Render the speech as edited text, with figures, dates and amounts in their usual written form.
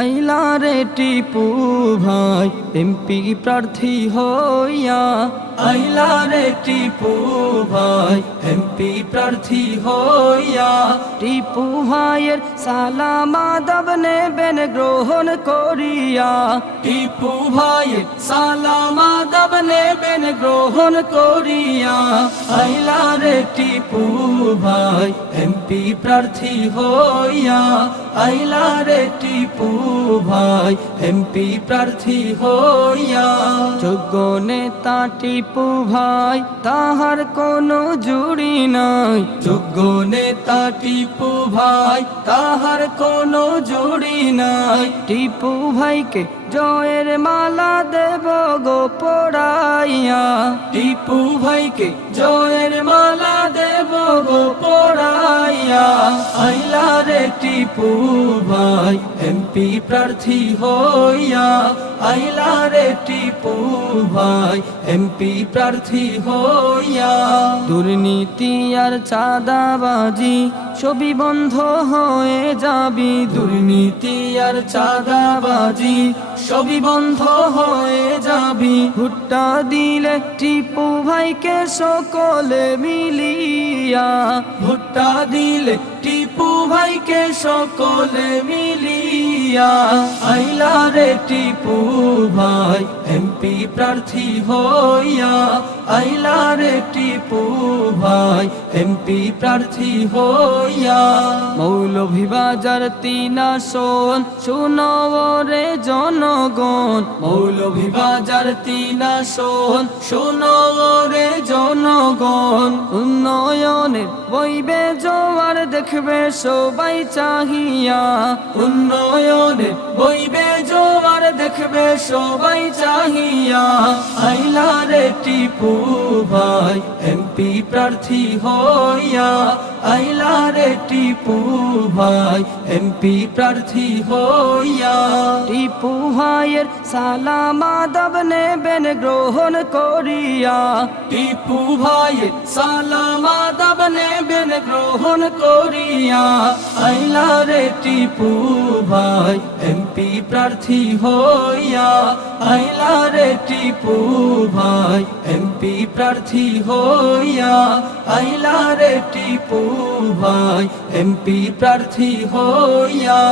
আইলা রে টিপু ভাই এমপি প্রার্থী হইয়া, আইলা রে টিপু ভাই এমপি প্রার্থী হইয়া। টিপু ভাইয়ের সালাম আদব নেবেন গ্রহণ করিয়া, টিপু ভাইয়ের সালাম আদব নেবেন গ্রহণ করিয়া। আইলা রে টিপু ভাই এমপি প্রার্থী হইয়া, আইলা রে টিপু ভাই এমপি প্রার্থী হইয়া। যোগ্য নেতা টিপু ভাই তাহার কোনো জুড়ি নাই, যোগ্য নেতা টিপু ভাই তাহার কোনো জুড়ি নাই। টিপু ভাইকে জয়ের মালা দেব গো পড়াইয়া, টিপু ভাইকে জয়ের মালা দেব গো পড়াইয়া। আইলা রে টিপু ভাই এমপি প্রার্থী হইয়া, আইলা রে টিপু ভাই এমপি প্রার্থী হইয়া। দুর্নীতি আর চাঁদাবাজি সবই বন্ধ হয়ে যাবি, দুর্নীতি আর চাঁদাবাজি সবই বন্ধ হয়ে যাবি। ভুট্টা দিলে টিপু ভাইকে সকলে মিলিয়া, ভুট্টা দিলে টিপু ভাইকে সকলে মিলিয়া। আইলা রে টিপু ভাই এমপি প্রার্থী হইয়া, আইলা রে টিপু ভাই এমপি প্রার্থী হইয়া। মৌলভীবাজার ৩ আসন শুনো রে জনগণ, মৌলভীবাজার ৩ আসন শুনো রে জনগণ। উন্নয়নের বইবে জোয়ার দেখবে সবাই চাহিয়া, উন্নয়নের বইবে জোয়ার দেখবে সবাই চাহিয়া। আইলা রে টিপু ভাই এমপি প্রার্থী হইয়া, আইলা রে টিপু ভাই এমপি প্রার্থী হইয়া। টিপু ভাইয়ের সালাম আদব নেবেন গ্রহণ করিয়া, টিপু ভাইয়ের সালাম আদব নেবেন গ্রহণ করিয়া। আইলা রে টিপু ভাই এমপি প্রার্থী হইয়া, আইলা রে টিপু ভাই এমপি প্রার্থী হইয়া, আইলা রে টিপু ভাই এমপি প্রার্থী হইয়া।